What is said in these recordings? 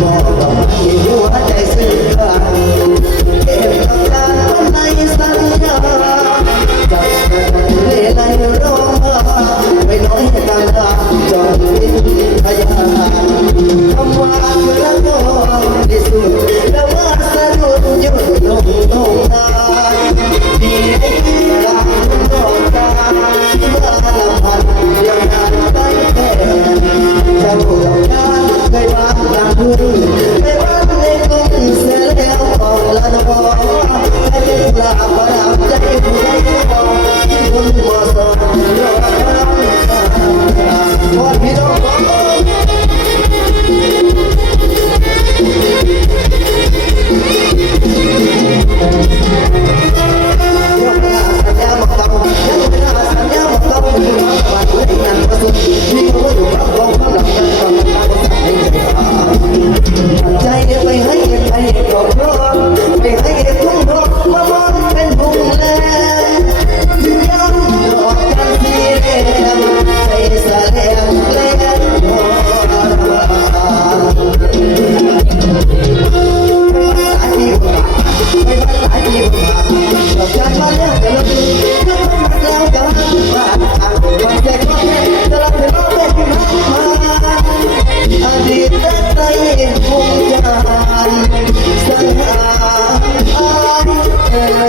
Thank Oh,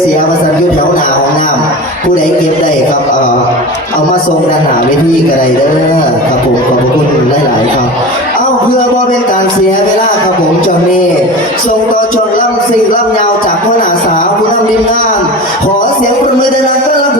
เสียมาสันยุดแถวนาของน้ำผู้ใดเก็บได้ครับเออเอามาส่งด้านหนาเวทีก็ได้เด้อครับผมขอบคุณหลายๆครับ เอาเพื่อบ่เป็นการเสียเวลาครับผมจอนนี่ส่งต่อจนล่ำสิ่งล่ำยาวจากพ่อหนาสาวผู้นำดิมงาน ขอเสียงปรบมือดังๆ